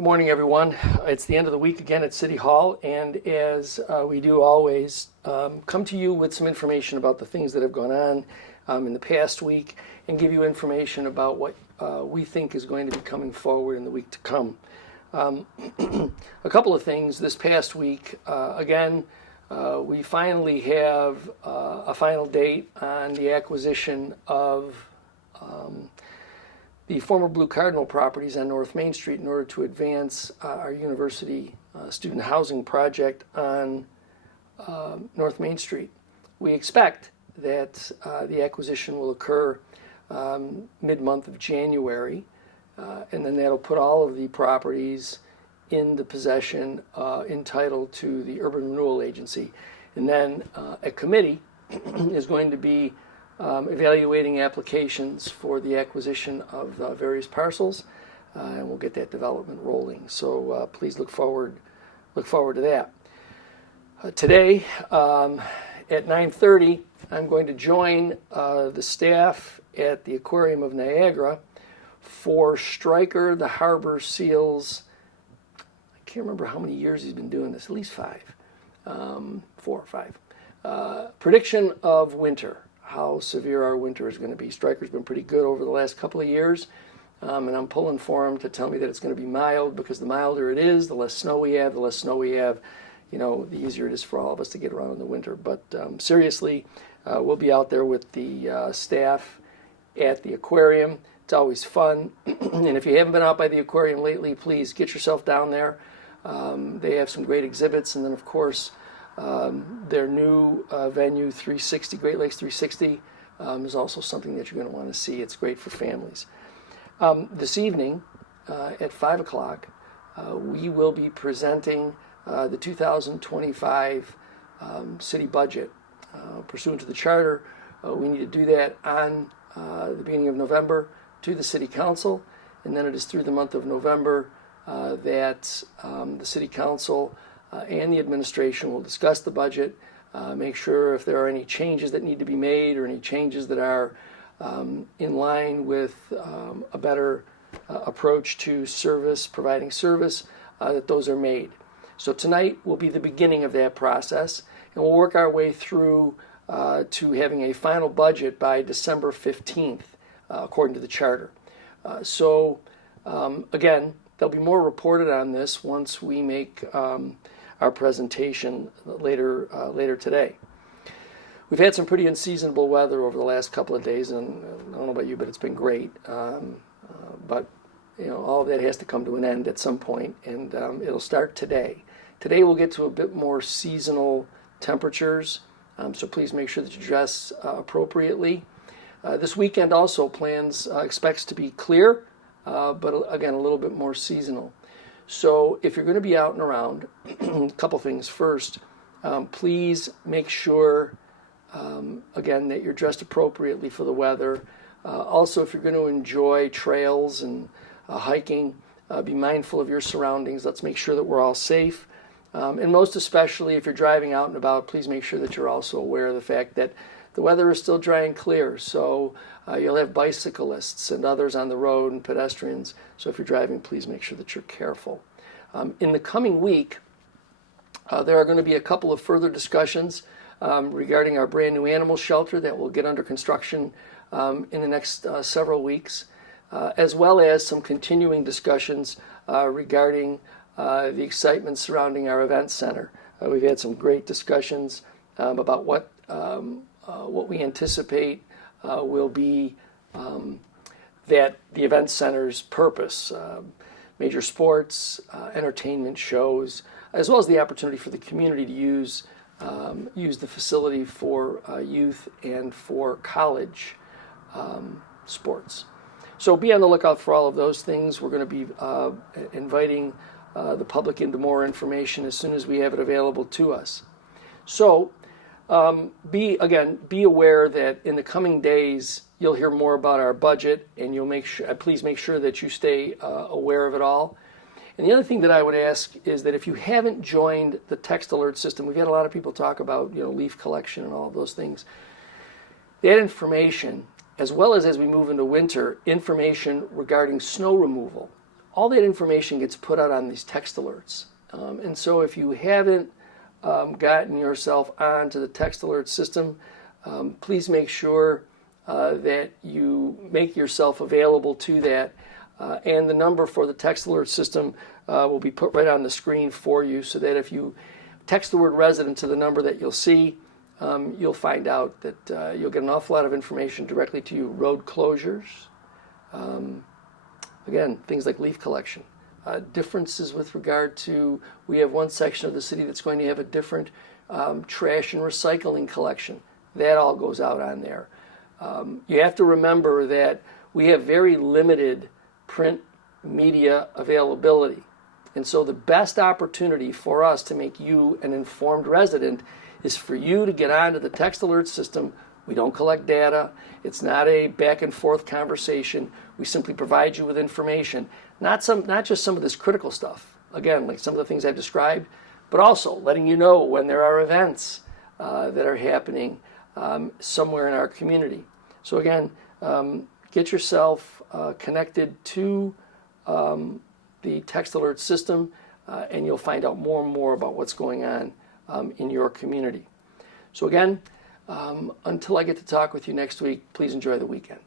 Good morning, everyone. It's the end of the week again at City Hall, and as we do always, come to you with some information about the things that have gone on in the past week and give you information about what we think is going to be coming forward in the week to come. A couple of things this past week. We finally have a final date on the acquisition of the former Blue Cardinal properties on North Main Street in order to advance our university student housing project on North Main Street. We expect that the acquisition will occur mid-month of January, and then that'll put all of the properties in the possession entitled to the Urban Renewal Agency. And then a committee is going to be evaluating applications for the acquisition of various parcels, and we'll get that development rolling. So please look forward to that. Today at 9:30, I'm going to join the staff at the Aquarium of Niagara for Stryker the Harbor Seals. I can't remember how many years he's been doing this. At least 5, 4 or 5. Prediction of winter. How severe our winter is going to be. Stryker's been pretty good over the last couple of years, and I'm pulling for him to tell me that it's going to be mild, because the milder it is, the less snow we have, the easier it is for all of us to get around in the winter. But seriously, we'll be out there with the staff at the aquarium. It's always fun, and if you haven't been out by the aquarium lately, please get yourself down there. They have some great exhibits, and then of course their new venue, 360, Great Lakes 360, is also something that you're going to want to see. It's great for families. This evening at 5 o'clock, we will be presenting the 2025 city budget. Pursuant to the charter, we need to do that on the beginning of November to the City Council, and then it is through the month of November that the City Council and the administration will discuss the budget, make sure if there are any changes that need to be made or any changes that are in line with a better approach to providing service, that those are made. So tonight will be the beginning of that process, and we'll work our way through to having a final budget by December 15th, according to the charter. Again, there'll be more reported on this once we make our presentation later today. We've had some pretty unseasonable weather over the last couple of days, and I don't know about you, but it's been great. But all of that has to come to an end at some point, and it'll start today. Today we'll get to a bit more seasonal temperatures, so please make sure that you dress appropriately. This weekend also expects to be clear, but again, a little bit more seasonal. So if you're going to be out and around, a couple things. First, please make sure, again, that you're dressed appropriately for the weather. Also, if you're going to enjoy trails and hiking, be mindful of your surroundings. Let's make sure that we're all safe. And most especially, if you're driving out and about, please make sure that you're also aware of the fact that the weather is still dry and clear, so you'll have bicyclists and others on the road and pedestrians. So if you're driving, please make sure that you're careful. In the coming week, there are going to be a couple of further discussions regarding our brand new animal shelter that will get under construction in the next several weeks, as well as some continuing discussions regarding the excitement surrounding our event center. We've had some great discussions about what we anticipate will be that the event center's purpose, major sports, entertainment shows, as well as the opportunity for the community to use the facility for youth and for college sports. So be on the lookout for all of those things. We're going to be inviting the public into more information as soon as we have it available to us. So be aware that in the coming days you'll hear more about our budget, and please make sure that you stay aware of it all. And the other thing that I would ask is that if you haven't joined the text alert system, we've had a lot of people talk about leaf collection and all of those things. That information, as well as we move into winter, information regarding snow removal all that information gets put out on these text alerts. And so if you haven't gotten yourself onto the text alert system, please make sure that you make yourself available to that. And the number for the text alert system will be put right on the screen for you, so that if you text the word resident to the number that you'll see, you'll find out that you'll get an awful lot of information directly to you. Road closures, again, things like leaf collection. Differences with regard to, we have one section of the city that's going to have a different trash and recycling collection. That all goes out on there. You have to remember that we have very limited print media availability. And so the best opportunity for us to make you an informed resident is for you to get onto the text alert system. We don't collect data. It's not a back and forth conversation. We simply provide you with information. Not just some of this critical stuff, again, like some of the things I've described, but also letting you know when there are events that are happening somewhere in our community. So again, get yourself connected to the text alert system, and you'll find out more and more about what's going on in your community. So again, until I get to talk with you next week, please enjoy the weekend.